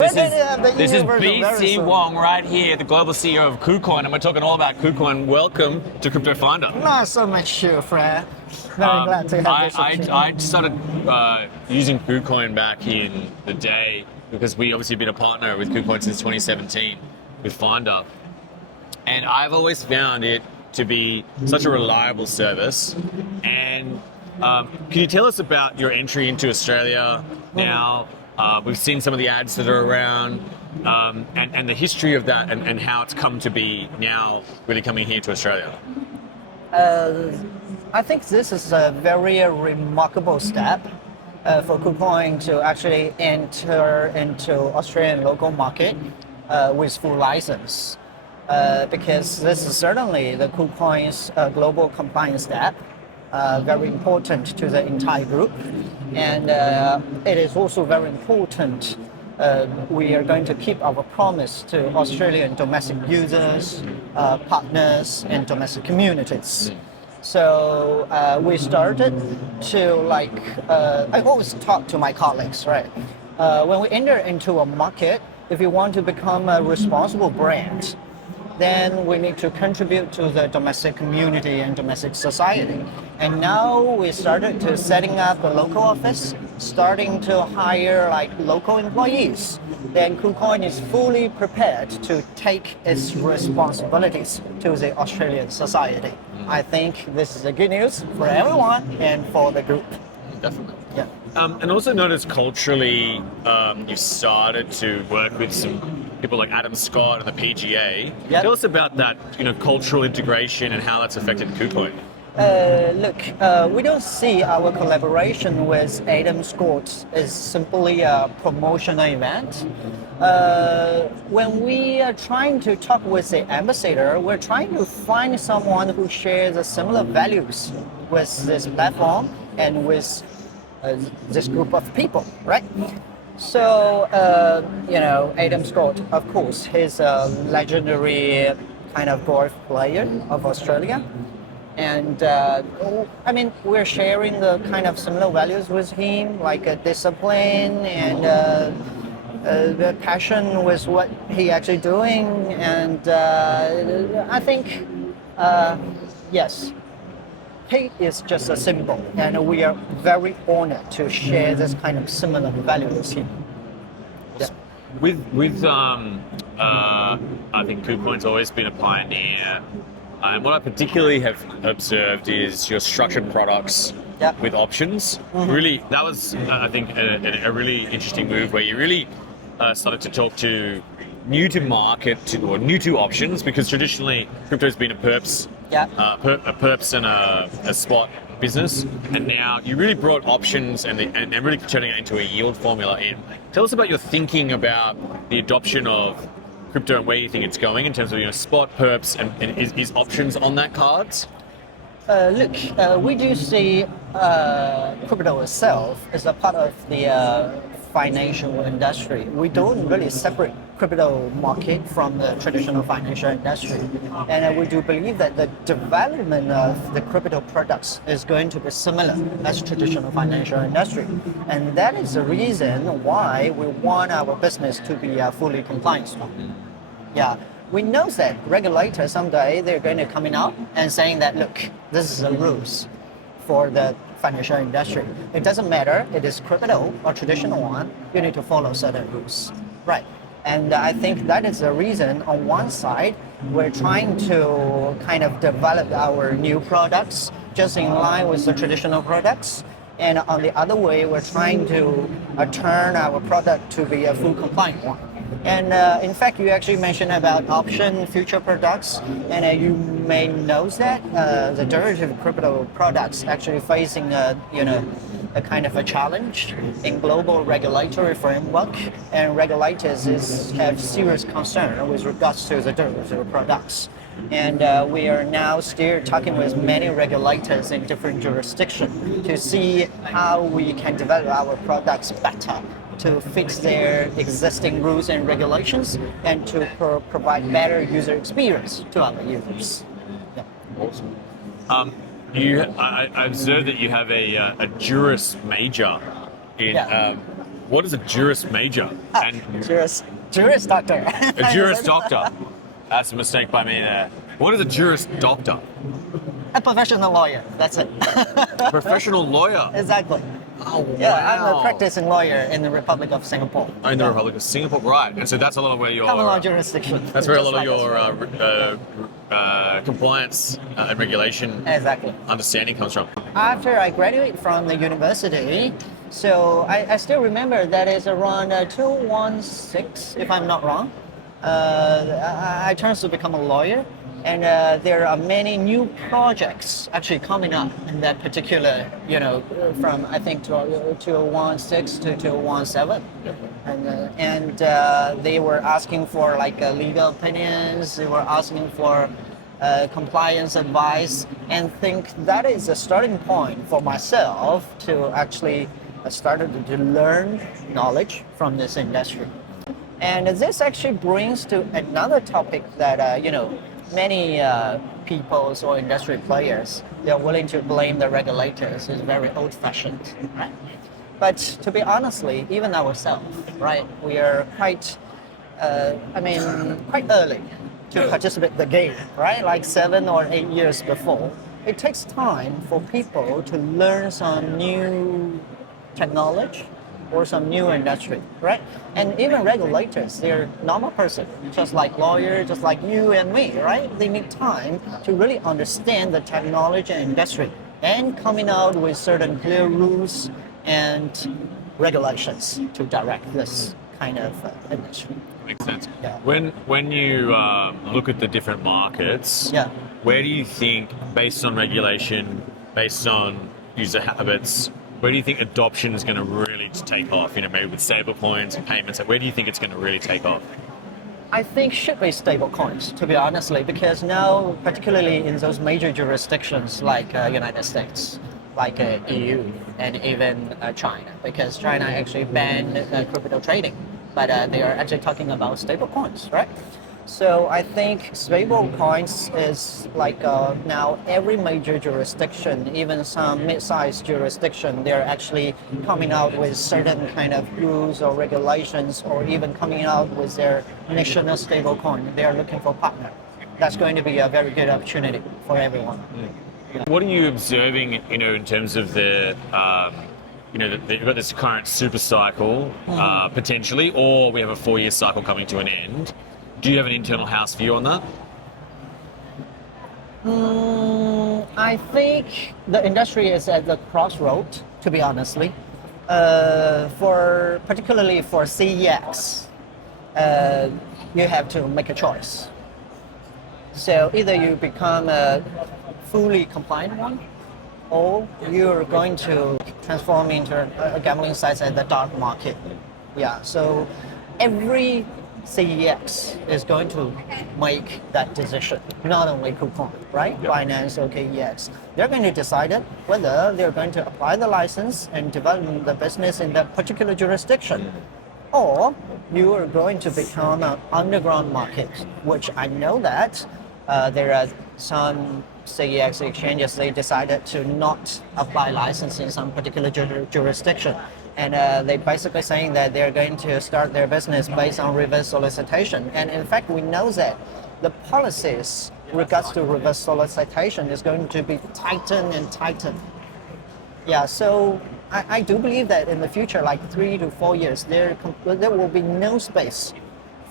This is BC Wong right here, the global CEO of KuCoin, and we're talking all about KuCoin. Welcome to Crypto Finder. Not so much sure, Fred. Very glad to have this opportunity. I started using KuCoin back in the day because we obviously have been a partner with KuCoin since 2017 with Finder. And I've always found it to be such a reliable service. And can you tell us about your entry into Australia now? We've seen some of the ads that are around and the history of that and how it's come to be now really coming here to Australia. I think this is a very remarkable step for KuCoin to actually enter into Australian local market with full license. Because this is certainly the KuCoin's global compliance step. Very important to the entire group, and it is also very important. We are going to keep our promise to Australian domestic users, partners, and domestic communities. So we started to I always talk to my colleagues, right? When we enter into a market, if you want to become a responsible brand, then we need to contribute to the domestic community and domestic society. And now we started to setting up a local office, starting to hire local employees. Then KuCoin is fully prepared to take its responsibilities to the Australian society. I think this is a good news for everyone and for the group. Definitely. Yeah. And also notice culturally, you started to work with some people like Adam Scott and the PGA. Yep. Tell us about that, cultural integration and how that's affected KuCoin. We don't see our collaboration with Adam Scott as simply a promotional event. When we are trying to talk with the ambassador, we're trying to find someone who shares the similar values with this platform and with this group of people, right? So, Adam Scott, of course, he's a legendary kind of golf player of Australia. And we're sharing the kind of similar values with him, like a discipline and the passion with what he actually doing. And I think, yes, he is just a symbol, and we are very honored to share this kind of similar value with him. Yeah. I think KuCoin's always been a pioneer. And what I particularly have observed is your structured products with options. Mm-hmm. Really, that was, I think, a really interesting move where you really started to talk to new to market or new to options, because traditionally crypto's been a perps and a spot business, and now you really brought options and really turning it into a yield formula in. Tell us about your thinking about the adoption of crypto and where you think it's going in terms of spot, perps, and is options on that cards? We do see crypto itself as a part of the financial industry. We don't really separate crypto market from the traditional financial industry. And we do believe that the development of the crypto products is going to be similar as traditional financial industry. And that is the reason why we want our business to be fully compliant. Yeah, we know that regulators someday they're going to come out and saying that, look, this is the rules for the financial industry. It doesn't matter it is crypto or traditional one, you need to follow certain rules. Right. And I think that is the reason on one side, we're trying to kind of develop our new products just in line with the traditional products. And on the other way, we're trying to turn our product to be a full compliant one. And in fact, you actually mentioned about option future products, and you may know that the derivative crypto products actually facing a kind of a challenge in global regulatory framework, and regulators have serious concern with regards to the derivative products. And we are now still talking with many regulators in different jurisdictions to see how we can develop our products better to fix their existing rules and regulations and to provide better user experience to our users. Yeah. Awesome. I observed that you have a Juris major in what is a Juris major? And Juris doctor. a Juris doctor. That's a mistake by me there. What is a Juris doctor? A professional lawyer. That's it. Professional lawyer. Exactly. Oh, wow. Yeah, I'm a practicing lawyer in the Republic of Singapore. Oh, in the Republic of Singapore, right? And so that's a lot of where your Common law jurisdiction. That's where a lot Just of like your compliance and regulation Exactly. understanding comes from. After I graduated from the university, so I still remember that is around 2016, if I'm not wrong. I turned to become a lawyer, and there are many new projects actually coming up in that particular, from I think 2016 to 2017, and they were asking for like legal opinions. They were asking for compliance advice, and think that is a starting point for myself to actually started to learn knowledge from this industry. And this actually brings to another topic that many people or industry players, they're willing to blame the regulators. It's very old-fashioned, right? But to be honestly, even ourselves, right, we are quite early to participate in the game, right? Like 7 or 8 years before. It takes time for people to learn some new technology or some new industry, right? And even regulators, they're normal person, just like lawyers, just like you and me, right? They need time to really understand the technology and industry and coming out with certain clear rules and regulations to direct this kind of industry. Makes sense. Yeah. When you look at the different markets, Yeah. where do you think, based on regulation, based on user habits, where do you think adoption is going to really take off? Maybe with stablecoins and payments. Where do you think it's going to really take off? I think should be stablecoins, to be honestly, because now, particularly in those major jurisdictions like United States, like EU, and even China, because China actually banned crypto trading, but they are actually talking about stablecoins, right? So I think stablecoins is like now every major jurisdiction, even some mid-sized jurisdiction, they're actually coming out with certain kind of rules or regulations, or even coming out with their national stablecoin. They are looking for partner. That's going to be a very good opportunity for everyone. Yeah. What are you observing, in terms of the you've got this current super cycle potentially, or we have a 4-year cycle coming to an end. Do you have an internal house view on that? I think the industry is at the crossroad, to be honestly. Particularly for CEX, you have to make a choice. So either you become a fully compliant one, or you're going to transform into a gambling site at the dark market. Yeah, so every CEX is going to make that decision, not only KuCoin, right? Yep. Binance or KEX. They're going to decide whether they're going to apply the license and develop the business in that particular jurisdiction, or you are going to become an underground market, which I know that there are some CEX exchanges, they decided to not apply license in some particular jurisdiction. And they basically saying that they're going to start their business based on reverse solicitation. And in fact, we know that the policies regards to reverse solicitation is going to be tightened and tightened. Yeah, so I do believe that in the future, like 3 to 4 years, there will be no space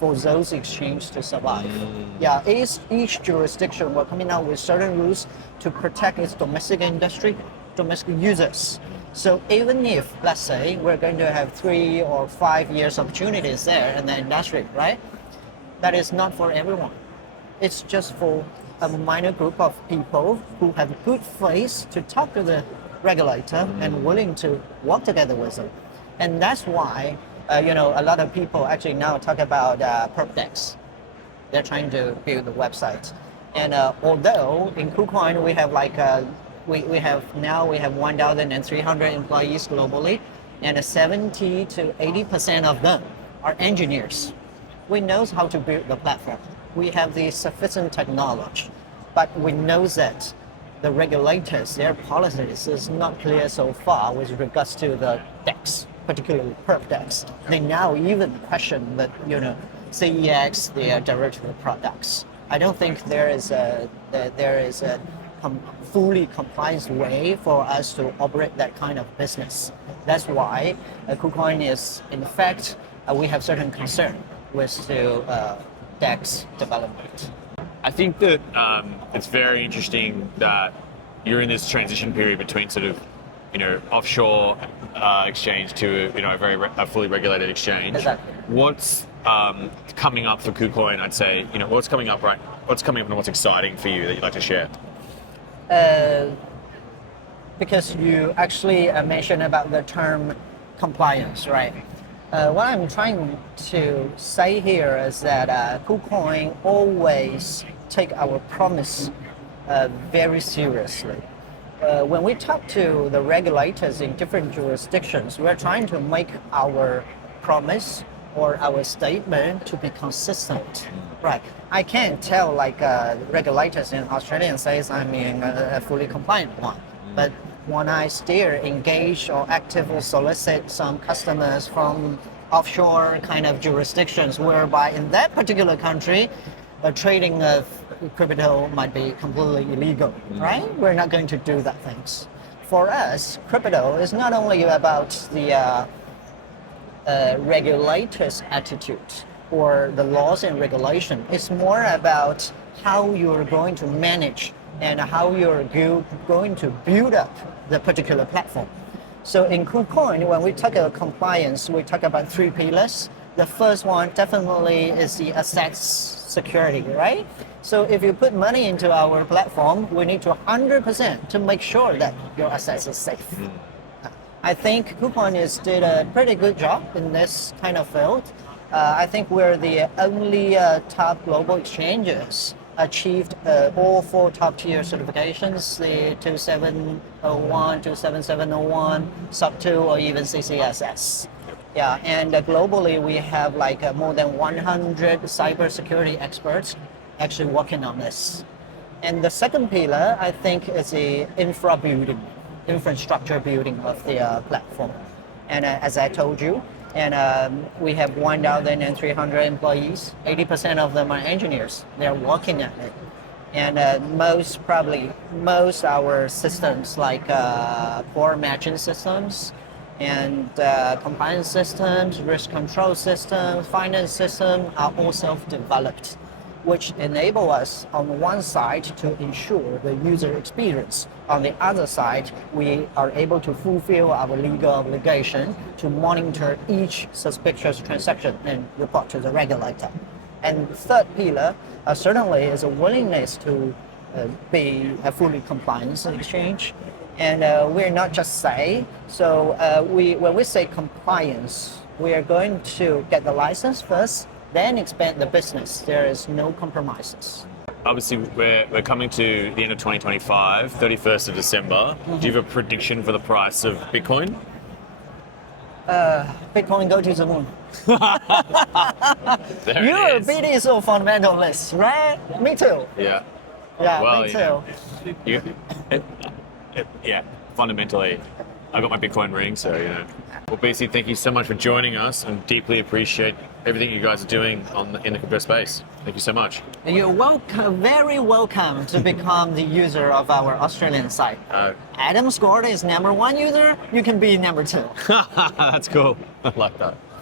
for those exchanges to survive. Yeah, each jurisdiction will coming out with certain rules to protect its domestic industry, domestic users. So even if, let's say, we're going to have 3 or 5 years opportunities there in the industry, right? That is not for everyone. It's just for a minor group of people who have good faith to talk to the regulator and willing to work together with them. And that's why, a lot of people actually now talk about PerpDex. They're trying to build the website. And although in KuCoin we have like we have 1,300 employees globally, and 70 to 80% of them are engineers. We know how to build the platform. We have the sufficient technology, but we know that the regulators, their policies is not clear so far with regards to the DEX, particularly perp DEX, they now even question that, CEX, the derivative products. I don't think there is a fully compliant way for us to operate that kind of business. That's why KuCoin is, in fact, we have certain concern with the DEX development. I think that it's very interesting that you're in this transition period between sort of, offshore exchange to a fully regulated exchange. Exactly. What's coming up for KuCoin? I'd say, what's coming up and what's exciting for you that you'd like to share? Because you actually mentioned about the term compliance, right? What I'm trying to say here is that KuCoin always take our promise very seriously. When we talk to the regulators in different jurisdictions, we're trying to make our promise or our statement to be consistent, right? I can't tell regulators in Australia says I'm in a fully compliant one, but when I still engage or actively solicit some customers from offshore kind of jurisdictions whereby in that particular country, trading of crypto might be completely illegal, right? We're not going to do that things. For us, crypto is not only about the regulators' attitude or the laws and regulation. It's more about how you're going to manage and how you're going to build up the particular platform. So in KuCoin, when we talk about compliance, we talk about 3 pillars. The first one definitely is the assets security, right? So if you put money into our platform, we need to 100% to make sure that your assets are safe. I think KuCoin did a pretty good job in this kind of field. I think we're the only top global exchanges achieved all 4 top-tier certifications, the 2701, 27701, SOC 2, or even CCSS. Yeah, and globally we have more than 100 cybersecurity experts actually working on this. And the second pillar, I think, is the infrastructure building of the platform. And as I told you, we have 1,300 employees. 80% of them are engineers. They're working at it. And most our systems like core matching systems and compliance systems, risk control systems, finance systems are all self-developed, which enable us on one side to ensure the user experience. On the other side, we are able to fulfill our legal obligation to monitor each suspicious transaction and report to the regulator. And the third pillar certainly is a willingness to be a fully compliant exchange. And we're not just say, so when we say compliance, we are going to get the license first, then expand the business. There is no compromises. Obviously, we're coming to the end of 2025, 31st of December. Do you have a prediction for the price of Bitcoin? Bitcoin go to the moon. You're a BD so fundamentalist, right? Me too. Yeah. Yeah, well, me too. Yeah, fundamentally, I got my Bitcoin ring, so Well, BC, thank you so much for joining us, and deeply appreciate everything you guys are doing in the crypto space. Thank you so much. You're welcome, very welcome to become the user of our Australian site. Adam scored is #1 user. You can be #2. That's cool. I like that.